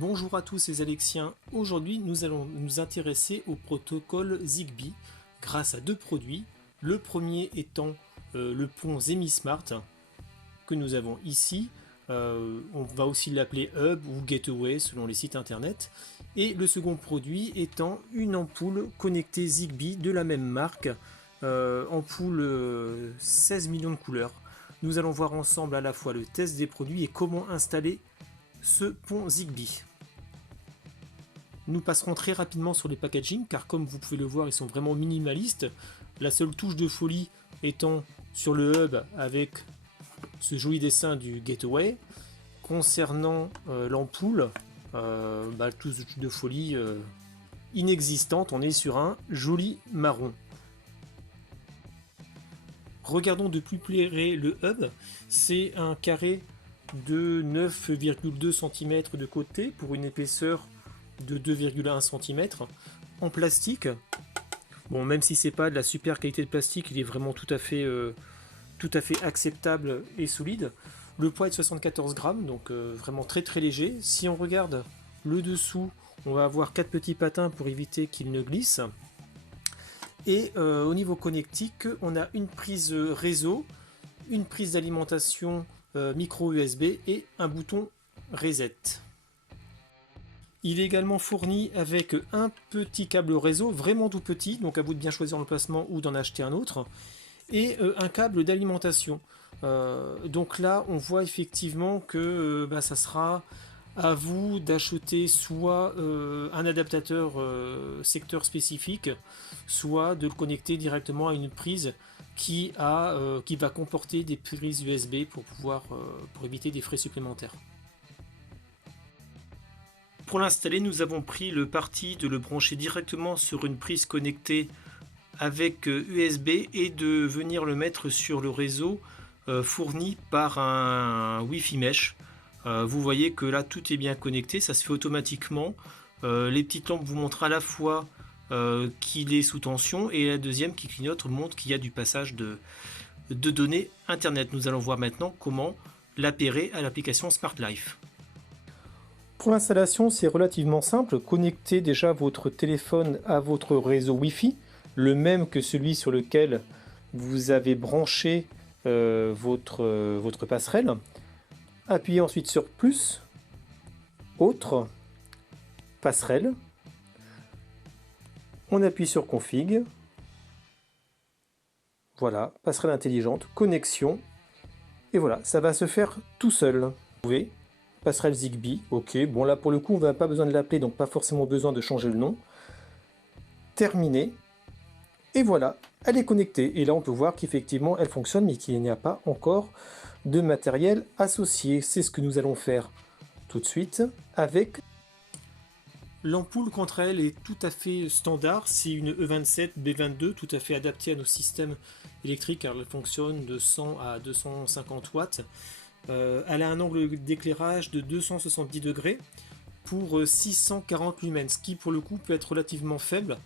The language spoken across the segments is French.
Bonjour à tous les Alexiens, aujourd'hui nous allons nous intéresser au protocole Zigbee grâce à deux produits, le premier étant le pont ZemiSmart que nous avons ici, on va aussi l'appeler Hub ou Gateway selon les sites internet, et le second produit étant une ampoule connectée Zigbee de la même marque, ampoule 16 millions de couleurs. Nous allons voir ensemble à la fois le test des produits et comment installer ce pont Zigbee. Nous passerons très rapidement sur les packaging car comme vous pouvez le voir ils sont vraiment minimalistes. La seule touche de folie étant sur le hub avec ce joli dessin du Gateway. Concernant l'ampoule, touche de folie inexistante, on est sur un joli marron. Regardons de plus près le hub, c'est un carré de 9,2 cm de côté pour une épaisseur de 2,1 cm en plastique. Bon, même si c'est pas de la super qualité de plastique, il est vraiment tout à fait acceptable et solide. Le poids est de 74 grammes, donc vraiment très léger. Si on regarde le dessous, on va avoir 4 petits patins pour éviter qu'il ne glisse. Et au niveau connectique, on a une prise réseau, une prise d'alimentation micro USB et un bouton reset. Il est également fourni avec un petit câble réseau, vraiment tout petit, donc à vous de bien choisir l'emplacement ou d'en acheter un autre, et un câble d'alimentation. Donc là, on voit effectivement que ça sera à vous d'acheter soit un adaptateur secteur spécifique, soit de le connecter directement à une prise qui va comporter des prises USB pour éviter des frais supplémentaires. Pour l'installer, nous avons pris le parti de le brancher directement sur une prise connectée avec USB et de venir le mettre sur le réseau fourni par un Wi-Fi mesh. Vous voyez que là tout est bien connecté, ça se fait automatiquement. Les petites lampes vous montrent à la fois qu'il est sous tension et la deuxième qui clignote montre qu'il y a du passage de données internet. Nous allons voir maintenant comment l'appairer à l'application Smart Life. Pour l'installation, c'est relativement simple. Connectez déjà votre téléphone à votre réseau Wi-Fi, le même que celui sur lequel vous avez branché votre passerelle. Appuyez ensuite sur plus, autre, passerelle. On appuie sur config. Voilà, passerelle intelligente, connexion. Et voilà, ça va se faire tout seul. Vous pouvez. Passerelle Zigbee, ok. Bon là pour le coup on n'a pas besoin de l'appeler, donc pas forcément besoin de changer le nom. Terminé. Et voilà, elle est connectée. Et là on peut voir qu'effectivement elle fonctionne, mais qu'il n'y a pas encore de matériel associé. C'est ce que nous allons faire tout de suite avec... L'ampoule contre elle est tout à fait standard, c'est une E27 B22 tout à fait adaptée à nos systèmes électriques car elle fonctionne de 100 à 250 watts. Elle a un angle d'éclairage de 270 degrés pour 640 lumens, ce qui pour le coup peut être relativement faible,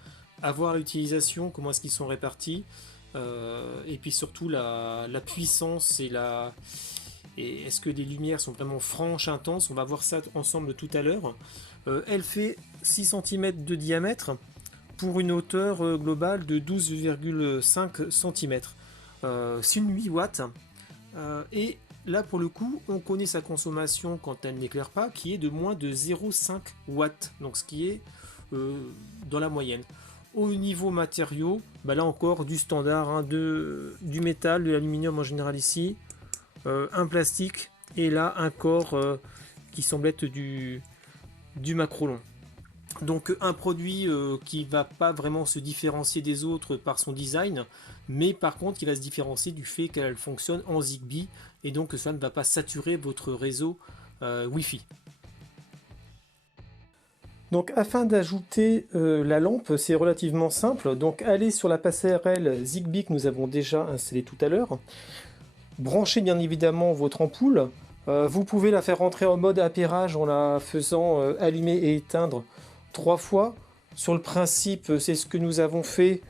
à voir l'utilisation, comment est-ce qu'ils sont répartis, et puis surtout la puissance et est-ce que les lumières sont vraiment franches, intenses. On va voir ça ensemble tout à l'heure. Elle fait 6 cm de diamètre pour une hauteur globale de 12,5 cm. C'est une 8 watts et là pour le coup on connaît sa consommation quand elle n'éclaire pas qui est de moins de 0,5 watts, donc ce qui est dans la moyenne. Au niveau matériaux, là encore du standard, hein, du métal, de l'aluminium en général ici, un plastique et là un corps qui semble être du macrolon. Donc un produit qui va pas vraiment se différencier des autres par son design, mais par contre qui va se différencier du fait qu'elle fonctionne en Zigbee et donc que ça ne va pas saturer votre réseau Wi-Fi. Donc afin d'ajouter la lampe, c'est relativement simple. Donc allez sur la passerelle Zigbee que nous avons déjà installée tout à l'heure. Branchez bien évidemment votre ampoule. Vous pouvez la faire rentrer en mode appairage en la faisant allumer et éteindre 3 fois. Sur le principe, c'est ce que nous avons fait.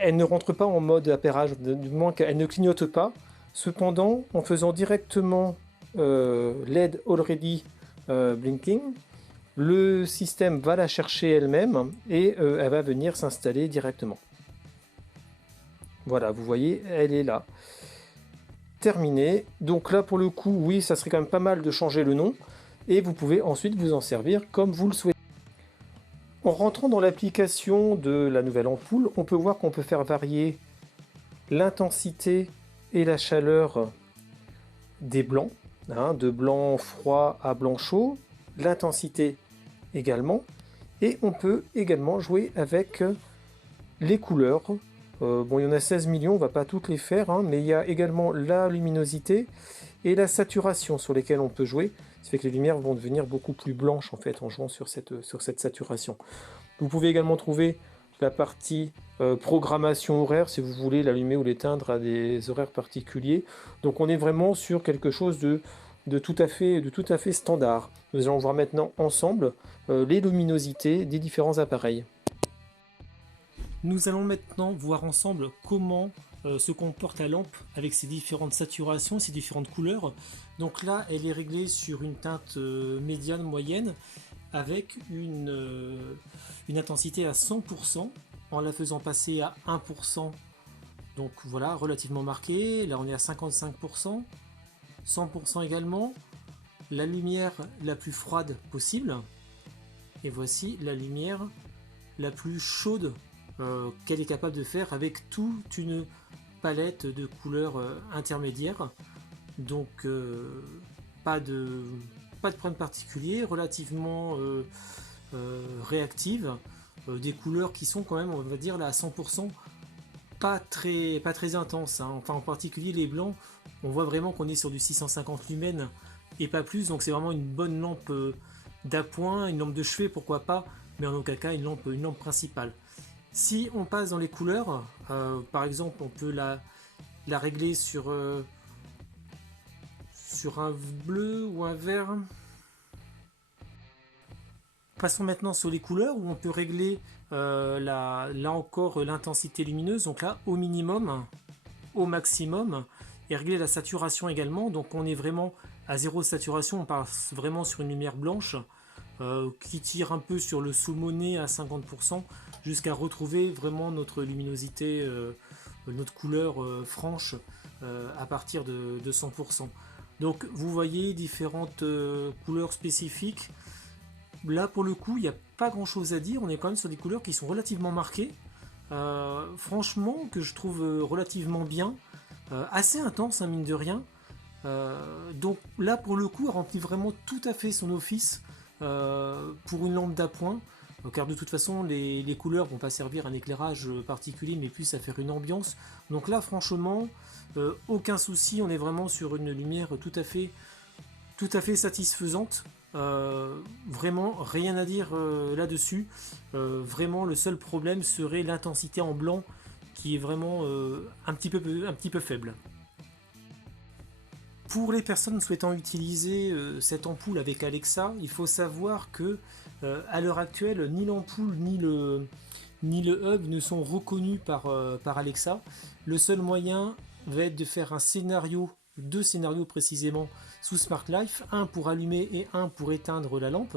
Elle ne rentre pas en mode appairage, du moins qu'elle ne clignote pas. Cependant, en faisant directement LED Already blinking, le système va la chercher elle-même et elle va venir s'installer directement. Voilà, vous voyez, elle est là. Terminé. Donc là, pour le coup, oui, ça serait quand même pas mal de changer le nom. Et vous pouvez ensuite vous en servir comme vous le souhaitez. En rentrant dans l'application de la nouvelle ampoule, on peut voir qu'on peut faire varier l'intensité et la chaleur des blancs, hein, de blanc froid à blanc chaud, l'intensité également. Et on peut également jouer avec les couleurs. Bon, il y en a 16 millions, on ne va pas toutes les faire, hein, mais il y a également la luminosité et la saturation sur lesquelles on peut jouer. Ça fait que les lumières vont devenir beaucoup plus blanches en fait en jouant sur cette saturation. Vous pouvez également trouver la partie programmation horaire si vous voulez l'allumer ou l'éteindre à des horaires particuliers. Donc on est vraiment sur quelque chose de tout à fait standard. Nous allons voir maintenant ensemble les luminosités des différents appareils. Nous allons maintenant voir ensemble comment se comporte la lampe avec ses différentes saturations, ses différentes couleurs. Donc là, elle est réglée sur une teinte médiane moyenne avec une intensité à 100% en la faisant passer à 1%. Donc voilà, relativement marqué. Là, on est à 55%, 100% également. La lumière la plus froide possible. Et voici la lumière la plus chaude qu'elle est capable de faire avec toute une palette de couleurs intermédiaires. Donc pas de problème particulier, relativement réactive, des couleurs qui sont quand même, on va dire là à 100%, pas très intenses, hein. Enfin en particulier les blancs, on voit vraiment qu'on est sur du 650 lumens et pas plus, donc c'est vraiment une bonne lampe d'appoint, une lampe de chevet pourquoi pas, mais en aucun cas une lampe principale. Si on passe dans les couleurs, par exemple on peut la régler sur un bleu ou un vert. Passons maintenant sur les couleurs où on peut régler là encore l'intensité lumineuse, donc là au minimum, au maximum, et régler la saturation également. Donc on est vraiment à zéro saturation, on passe vraiment sur une lumière blanche qui tire un peu sur le saumonné à 50% jusqu'à retrouver vraiment notre luminosité, notre couleur franche à partir de 100%. Donc vous voyez différentes couleurs spécifiques. Là pour le coup il n'y a pas grand chose à dire, on est quand même sur des couleurs qui sont relativement marquées, franchement que je trouve relativement bien, assez intense hein, mine de rien. Donc là pour le coup elle remplit vraiment tout à fait son office pour une lampe d'appoint, car de toute façon les couleurs vont pas servir à un éclairage particulier mais plus à faire une ambiance. Donc là franchement aucun souci, on est vraiment sur une lumière tout à fait satisfaisante. Vraiment rien à dire là-dessus. Vraiment le seul problème serait l'intensité en blanc qui est vraiment un petit peu faible. Pour les personnes souhaitant utiliser cette ampoule avec Alexa, il faut savoir que à l'heure actuelle, ni l'ampoule ni le hub ne sont reconnus par Alexa. Le seul moyen va être de faire deux scénarios précisément sous Smart Life, un pour allumer et un pour éteindre la lampe,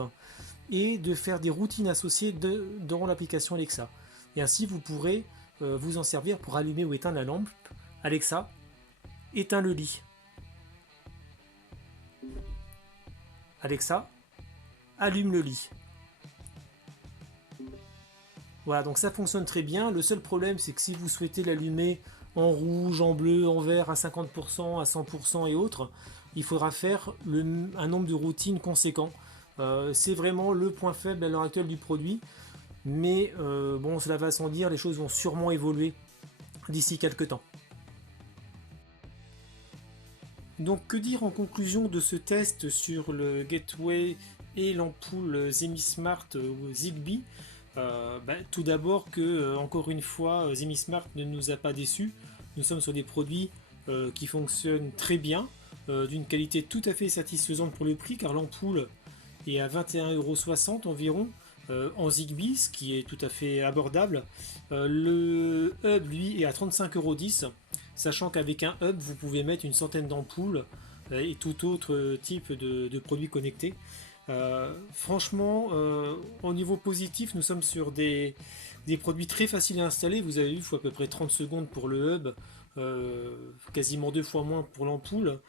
et de faire des routines associées dans l'application Alexa. Et ainsi vous pourrez vous en servir pour allumer ou éteindre la lampe. Alexa, éteins le lit. Alexa, allume le lit. Voilà, donc ça fonctionne très bien. Le seul problème, c'est que si vous souhaitez l'allumer en rouge, en bleu, en vert, à 50%, à 100% et autres, il faudra faire un nombre de routines conséquent. C'est vraiment le point faible à l'heure actuelle du produit. Mais bon, cela va sans dire, les choses vont sûrement évoluer d'ici quelques temps. Donc que dire en conclusion de ce test sur le Gateway et l'ampoule ZemiSmart Zigbee? Tout d'abord que, encore une fois, ZemiSmart ne nous a pas déçus. Nous sommes sur des produits qui fonctionnent très bien, d'une qualité tout à fait satisfaisante pour le prix, car l'ampoule est à 21,60 € environ en Zigbee, ce qui est tout à fait abordable. Le hub, lui, est à 35,10 €, sachant qu'avec un hub, vous pouvez mettre une centaine d'ampoules et tout autre type de produits connectés. Franchement, au niveau positif, nous sommes sur des produits très faciles à installer. Vous avez vu, il faut à peu près 30 secondes pour le hub, quasiment 2 fois moins pour l'ampoule.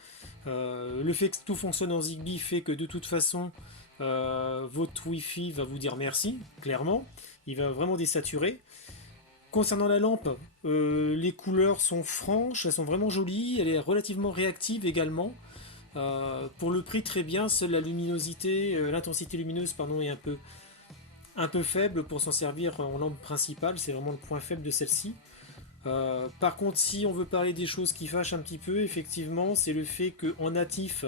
Le fait que tout fonctionne en Zigbee fait que de toute façon, votre Wi-Fi va vous dire merci, clairement. Il va vraiment désaturer. Concernant la lampe, les couleurs sont franches, elles sont vraiment jolies, elle est relativement réactive également. Pour le prix, très bien. Seule la luminosité, l'intensité lumineuse, pardon, est un peu faible pour s'en servir en lampe principale. C'est vraiment le point faible de celle-ci. Par contre, si on veut parler des choses qui fâchent un petit peu, effectivement, c'est le fait qu'en natif,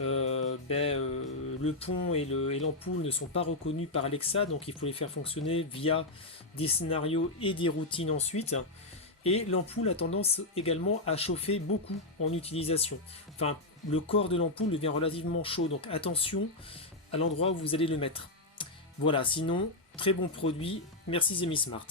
le pont et l'ampoule ne sont pas reconnus par Alexa, donc il faut les faire fonctionner via des scénarios et des routines ensuite. Et l'ampoule a tendance également à chauffer beaucoup en utilisation. Enfin, le corps de l'ampoule devient relativement chaud, donc attention à l'endroit où vous allez le mettre. Voilà, sinon, très bon produit. Merci Zemismart.